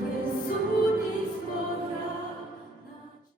Jesús.